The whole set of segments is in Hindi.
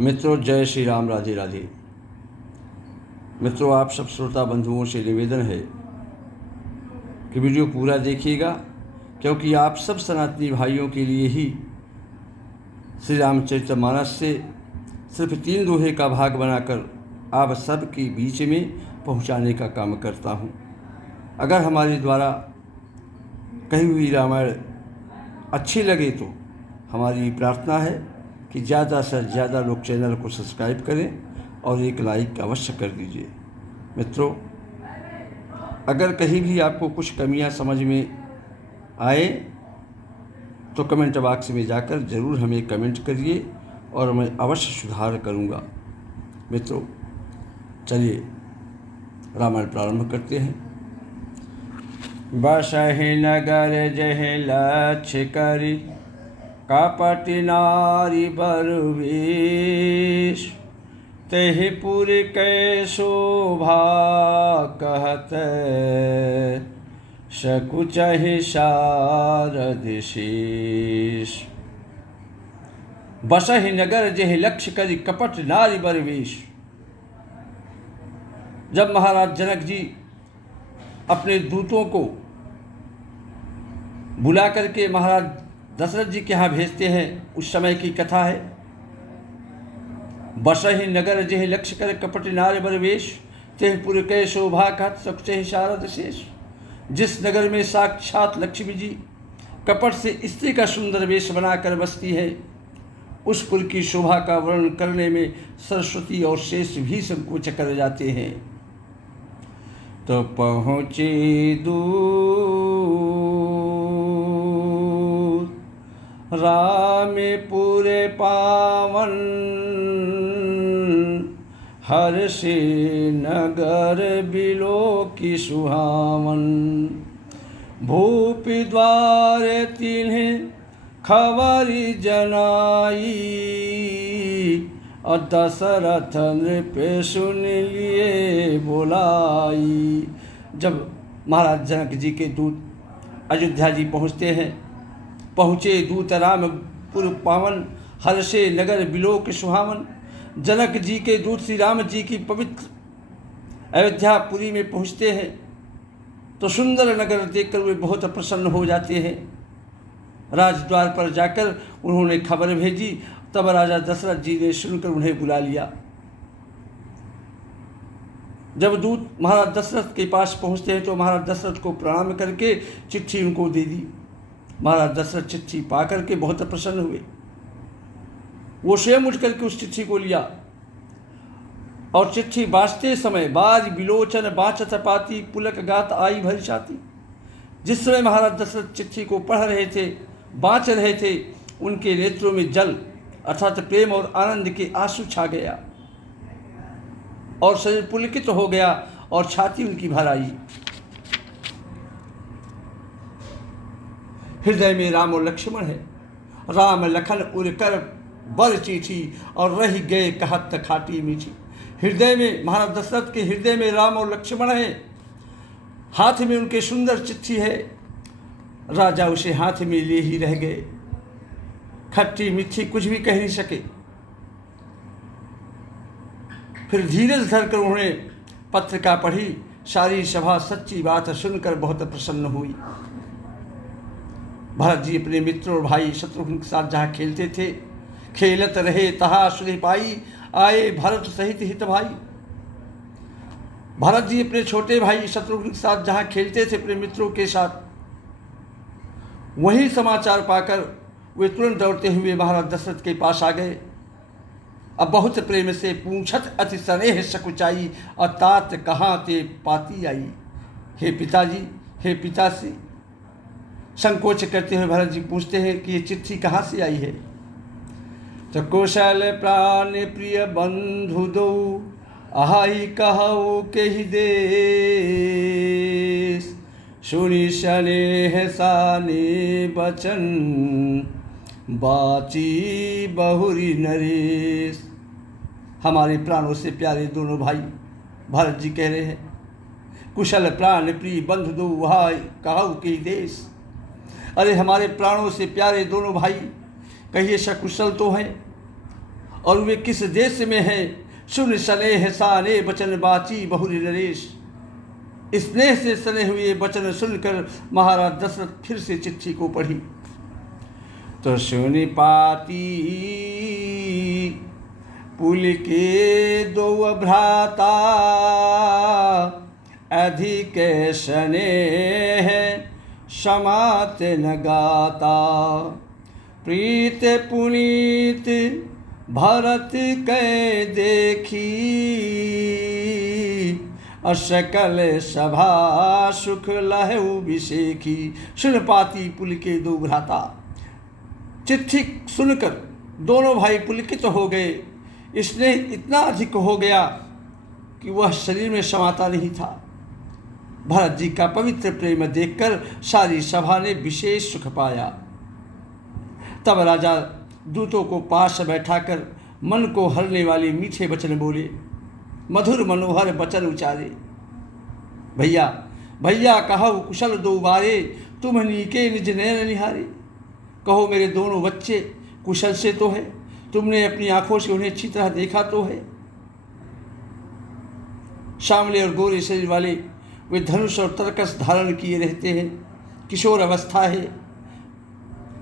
मित्रों, जय श्री राम, राधे राधे। मित्रों, आप सब श्रोता बंधुओं से निवेदन है कि वीडियो पूरा देखिएगा, क्योंकि आप सब सनातनी भाइयों के लिए ही श्री रामचरितमानस से सिर्फ 3 दोहे का भाग बनाकर आप सब के बीच में पहुंचाने का काम करता हूं। अगर हमारे द्वारा कही हुई रामायण अच्छी लगे तो हमारी प्रार्थना है कि ज़्यादा से ज़्यादा लोग चैनल को सब्सक्राइब करें और एक लाइक अवश्य कर दीजिए। मित्रों, अगर कहीं भी आपको कुछ कमियां समझ में आए तो कमेंट बॉक्स में जाकर ज़रूर हमें कमेंट करिए और मैं अवश्य सुधार करूंगा। मित्रों, चलिए रामायण प्रारंभ करते हैं। बसहि नगर जह लक्ष्य करि कपट नारी बरवेश, तेहि पुर कै शोभा कहत सकुचहि शारद शेष। बसहि नगर जह लक्ष्य करि कपट नारी बरवेश। जब महाराज जनक जी अपने दूतों को बुला करके महाराज दशरथ जी के यहाँ भेजते हैं, उस समय की कथा है। बसहि नगर जेहि लक्ष्य कर कपट नार बरवेश, तेहि पुर कै शोभा कहत सकुचहि शारद शेष। जिस नगर में साक्षात लक्ष्मी जी कपट से स्त्री का सुंदर वेश बनाकर बसती है, उस पुर की शोभा का वर्णन करने में सरस्वती और शेष भी संकोच कर जाते हैं। तो पहुँचे दूर रामपुर पावन, हर्षि नगर बिलोकी सुहावन। भूपि द्वार तिन्हि खबरि जनाई, और दशरथ नृप सुन लिए बोलाई। जब महाराज जनक जी के दूत अयोध्या जी पहुँचे दूत रामपुर पावन, हर्षे नगर बिलोक सुहावन। जनक जी के दूत श्री राम जी की पवित्र अयोध्यापुरी में पहुँचते हैं तो सुंदर नगर देखकर वे बहुत प्रसन्न हो जाते हैं। राजद्वार पर जाकर उन्होंने खबर भेजी, तब राजा दशरथ जी ने सुनकर उन्हें बुला लिया। जब दूत महाराज दशरथ के पास पहुंचते हैं तो महाराज दशरथ को प्रणाम करके चिट्ठी उनको दे दी। महाराज दशरथ चिट्ठी पा करके बहुत प्रसन्न हुए। वो स्वयं उठ करके उस चिट्ठी को लिया और चिट्ठी बाँचते समय बाज बिलोचन बाँचत पाती, पुलक गात आई भरी छाती। जिस समय महाराज दशरथ चिट्ठी को पढ़ रहे थे, बाँच रहे थे, उनके नेत्रों में जल अर्थात प्रेम और आनंद के आंसू छा गया और शरीर पुलकित हो गया और छाती उनकी भर आई। हृदय में राम और लक्ष्मण है। राम लखन उर कर बर चीठी, और रह गए कहत खाटी मीठी। हृदय में महाराज दशरथ के हृदय में राम और लक्ष्मण है। हाथ में उनके सुंदर चिट्ठी है। राजा उसे हाथ में लिए ही रह गए। खट्टी मीठी कुछ भी कह नहीं सके। फिर धीरज धरकर उन्होंने पत्रिका पढ़ी। सारी सभा सच्ची बात सुनकर बहुत प्रसन्न हुई। भरत जी अपने मित्र और भाई शत्रुघ्न के साथ जहाँ खेलते थे, खेलत रहे तहा सुधि पाई, आए भरत सहित हित भाई। भरत जी अपने छोटे भाई शत्रुघ्न के साथ जहाँ खेलते थे अपने मित्रों के साथ, वही समाचार पाकर वे तुरंत दौड़ते हुए महाराज दशरथ के पास आ गए। अब बहुत प्रेम से पूछत अति स्नेह सकुचाई, और तात कहाँ ते पाती आई। हे पिताजी, हे पिताश्री। संकोच करते हुए भरत जी पूछते हैं कि ये चिट्ठी कहाँ से आई है। तो कुशल प्राण प्रिय बंधु दो, आहाई कहु के ही देश। सुनि स्नेह साने बचन, बाची बहुरी नरेश। हमारे प्राणों से प्यारे दोनों भाई, भरत जी कह रहे हैं, कुशल प्राण प्रिय बंधु दो, वहाँ कहु के देश। अरे हमारे प्राणों से प्यारे दोनों भाई, कहिए सकुशल तो हैं और वे किस देश में हैं। सुन स्नेह सारे बचन बाची बहुरी नरेश। स्नेह से सने हुए वचन सुनकर महाराज दशरथ फिर से चिट्ठी को पढ़ी तो सुन पाती पुल के दो भ्राता अधिक स्नेह समात न गाता। प्रीत पुनीत भरत कै देखी असकल सभा सुख लहु विषेखी। सुन पाती पुल के दो भ्राता, चिट्ठी सुनकर दोनों भाई पुलकित हो गए। स्नेह इतना अधिक हो गया कि वह शरीर में समाता नहीं था। भरत जी का पवित्र प्रेम देखकर सारी सभा ने विशेष सुख पाया। तब राजा दूतों को पास बैठाकर मन को हरने वाले मीठे वचन बोले, मधुर मनोहर वचन उचारे। भैया भैया कहु कुशल दो बारे, तुम नीके निज नयन निहारे। कहो मेरे दोनों बच्चे कुशल से तो है, तुमने अपनी आंखों से उन्हें अच्छी तरह देखा तो है। श्यामले और गोरे शरीर वाले वे धनुष और तरकस धारण किए रहते हैं, किशोर अवस्था है।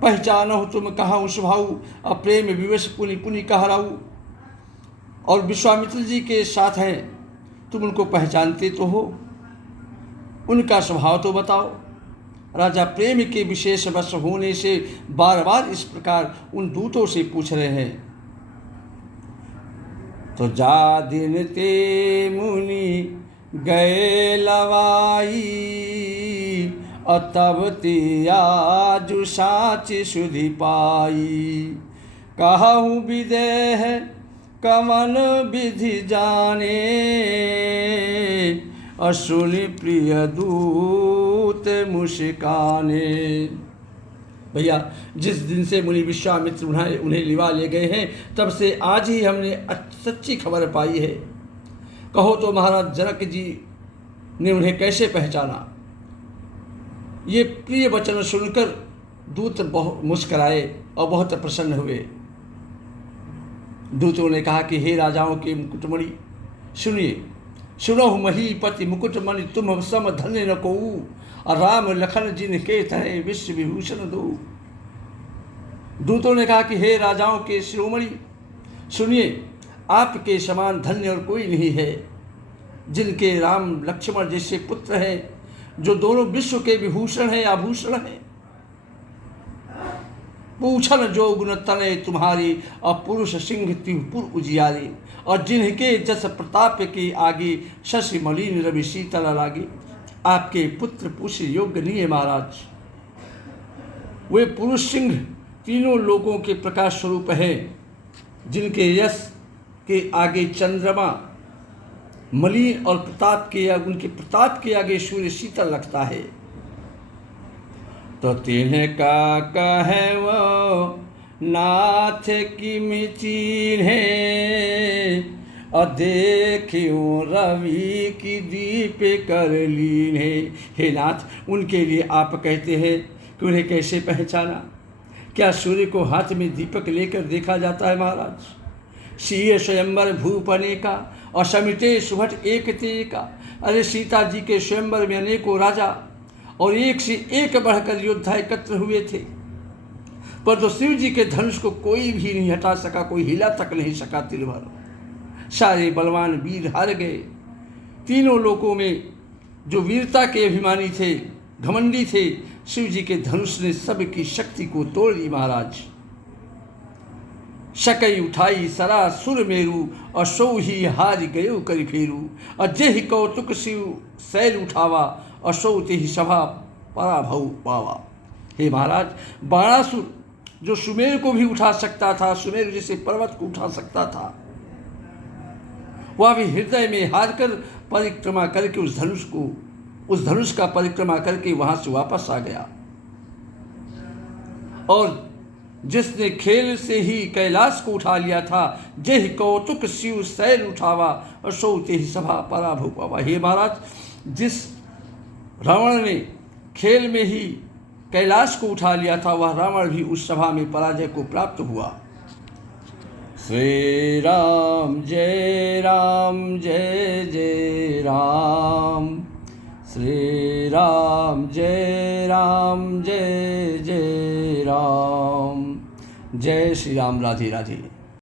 पहचानो तुम कहाँ स्वभाव, अप्रेम विवश पुनि पुनि कहराऊ। और विश्वामित्र जी के साथ हैं, तुम उनको पहचानते तो हो, उनका स्वभाव तो बताओ। राजा प्रेम के विशेष वश होने से बार बार इस प्रकार उन दूतों से पूछ रहे हैं। तो जा दिन ते मुनि गए लवाई, और तब ते आजु साच सुधि पाई। कहूँ विदेह कमन विधि जाने, और सुनि प्रिय दूत मुस्काने। भैया जिस दिन से मुनि विश्वामित्र उन्हें लिवा ले गए हैं, तब से आज ही हमने सच्ची खबर पाई है। कहो तो महाराज जनक जी ने उन्हें कैसे पहचाना। ये प्रिय वचन सुनकर दूत बहुत मुस्कराए और बहुत प्रसन्न हुए। दूतों ने कहा कि हे राजाओं के मुकुटमणि, सुनिए, सुनो महीपति मुकुटमणि तुम सम धन्य न कोऊ, और राम लखन जिनके तरह विश्व विभूषण दो। दूतों ने कहा कि हे राजाओं के शिरोमणि, सुनिए, आपके समान धन्य और कोई नहीं है। जिनके राम लक्ष्मण जैसे पुत्र हैं, जो दोनों विश्व के विभूषण हैं, आभूषण हैं। पूछन जो गुण तनय तुम्हारे, और पुरुष सिंह तिहुपुर उजियारे। और जिनके जस प्रताप के आगे, शशि मलिन रवि शीतल लागे। आपके पुत्र पूछ योग्य नहीं है महाराज। वे पुरुष सिंह तीनों लोगों के प्रकाश स्वरूप है, जिनके यश के आगे चंद्रमा मलिन और उनके प्रताप के आगे सूर्य शीतल लगता है। तो तिन्ह का कहे वो नाथ की मिचीन है, और देखियो रवि की दीप कर लीन है। हे नाथ, उनके लिए आप कहते हैं कि उन्हें कैसे पहचाना। क्या सूर्य को हाथ में दीपक लेकर देखा जाता है महाराज। सीय स्वयंवर भूपने का, और समिटे सुभट एक ते का। अरे सीता जी के स्वयंवर में अनेकों राजा और एक से एक बढ़कर योद्धा एकत्र हुए थे, पर तो शिव जी के धनुष को कोई भी नहीं हटा सका, कोई हिला तक नहीं सका तिल भर। सारे बलवान वीर हार गए। तीनों लोकों में जो वीरता के अभिमानी थे, घमंडी थे, शिव जी के धनुष ने सबकी शक्ति को तोड़ दी महाराज। शकई उठाई सरा सुर मेरू, और सो ही हार गयो करि फेरू। और जेहि कौतुक शिव सैल उठावा, और सो ते ही सभा पराभव पावा। हे महाराज, बाणासुर जो सुमेर को भी उठा सकता था, सुमेर जैसे पर्वत को उठा सकता था, वह भी हृदय में हार कर परिक्रमा करके उस धनुष का परिक्रमा करके वहां से वापस आ गया। और जिसने खेल से ही कैलाश को उठा लिया था, जेहि कौतुक शिव सैल उठावा, और सोते ही सभा पराभव पावा। हे महाराज, जिस रावण ने खेल में ही कैलाश को उठा लिया था, वह रावण भी उस सभा में पराजय को प्राप्त हुआ। श्री राम जय जय राम, श्री राम जय जय राम। जय श्री राम। राधे राधे।